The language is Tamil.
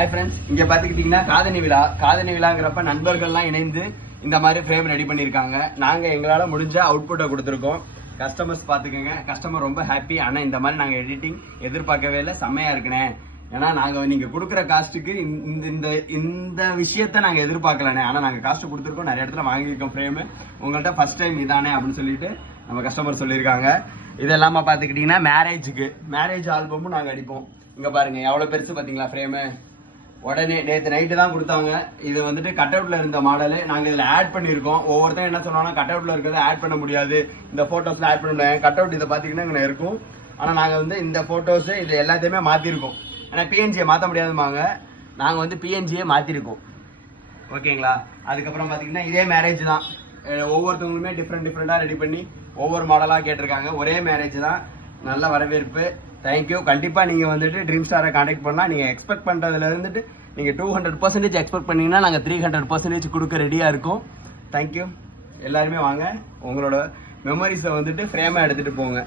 ஹாய் ஃப்ரெண்ட்ஸ், இங்கே பார்த்துக்கிட்டிங்கன்னா காதணி விழாங்கிறப்ப நண்பர்கள்லாம் இணைந்து இந்த மாதிரி ஃப்ரேம் ரெடி பண்ணியிருக்காங்க. நாங்கள் எங்களால் முடிஞ்ச அவுட்புட்டை கொடுத்துருக்கோம். கஸ்டமர்ஸ் பார்த்துக்கோங்க, கஸ்டமர் ரொம்ப ஹாப்பி. ஆனால் இந்த மாதிரி நாங்கள் எடிட்டிங் எதிர்பார்க்கவே இல்லை, செம்மையாக இருக்குண்ணே. ஏன்னா நாங்கள் நீங்கள் கொடுக்குற காஸ்ட்டுக்கு இந்த விஷயத்த நாங்கள் எதிர்பார்க்கலண்ணே. ஆனால் நாங்கள் காஸ்ட்டு கொடுத்துருக்கோம், நிறைய இடத்துல வாங்கியிருக்கோம் ஃப்ரேமு. உங்கள்கிட்ட ஃபர்ஸ்ட் டைம் இதானே அப்படின்னு சொல்லிட்டு நம்ம கஸ்டமர் சொல்லியிருக்காங்க. இது இல்லாமல் பார்த்துக்கிட்டிங்கன்னா மேரேஜ் ஆல்பமும் நாங்கள் அடிப்போம். இங்கே பாருங்கள் எவ்வளோ பெருசு பார்த்தீங்களா ஃப்ரேமு. உடனே நேற்று நைட்டு தான் கொடுத்தாங்க. இது வந்துட்டு கட் அவுட்ல இருந்த மாடலு நாங்கள் இதில் ஆட் பண்ணியிருக்கோம். ஒவ்வொருத்தரும் என்ன சொன்னாங்கன்னா கட் அவுட்ல இருக்கிறத ஆட் பண்ண முடியாது, இந்த ஃபோட்டோஸில் ஆட் பண்ண முடியாது. கட் அவுட் இதை பார்த்தீங்கன்னா இங்கே இருக்கும். ஆனால் நாங்கள் வந்து இந்த ஃபோட்டோஸு இது எல்லாத்தையுமே மாற்றிருக்கோம். ஆனால் பிஎன்ஜியை மாற்ற முடியாதுமாங்க, நாங்கள் வந்து பிஎன்ஜியை மாற்றிருக்கோம். ஓகேங்களா? அதுக்கப்புறம் பார்த்தீங்கன்னா இதே மேரேஜ் தான். ஒவ்வொருத்தவங்களுமே டிஃப்ரெண்ட்டாக ரெடி பண்ணி ஒவ்வொரு மாடலாக கேட்டிருக்காங்க. ஒரே மேரேஜ் தான். நல்ல வரவேற்பு. தேங்க்யூ. கண்டிப்பாக நீங்கள் வந்துட்டு ட்ரீம் ஸ்டாரை கான்டாக்ட் பண்ணலாம். நீங்கள் எக்ஸ்பெக்ட் பண்ணுறதுல இருந்துட்டு நீங்கள் 200% எக்ஸ்பெக்ட் பண்ணிங்கன்னா நாங்கள் 300% கொடுக்க ரெடியாக இருக்கோம். தேங்க்யூ. எல்லாருமே வாங்க, உங்களோட மெமரிஸை வந்துட்டு ஃப்ரேமாக எடுத்துகிட்டு போங்க.